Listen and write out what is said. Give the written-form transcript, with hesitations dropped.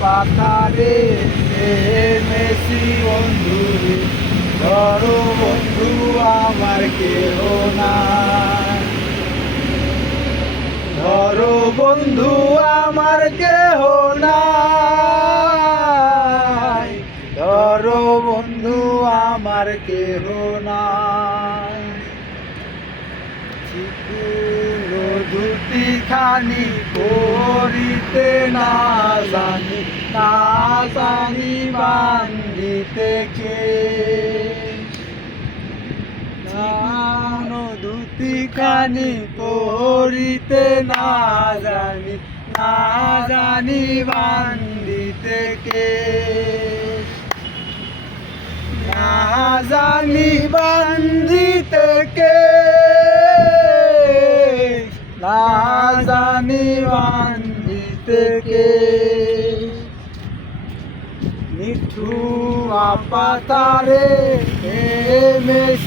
পাথারে Messi বন্ধু রে, ধরো বন্ধু আমার কেহ নাই, ধরো বন্ধু আমার কেহ নাই, ধরো বন্ধু আমার কেহ নাই। দুটি খানি করিতে না জানি, না জানি বান্ধিতে কে, দুটি খানি করিতে না জানি, না জানি বান্ধিতে কে, না জানি বান্ধিতে কে, না জানি বান্ধিতে কে। নিঠুর পাথারে মেসি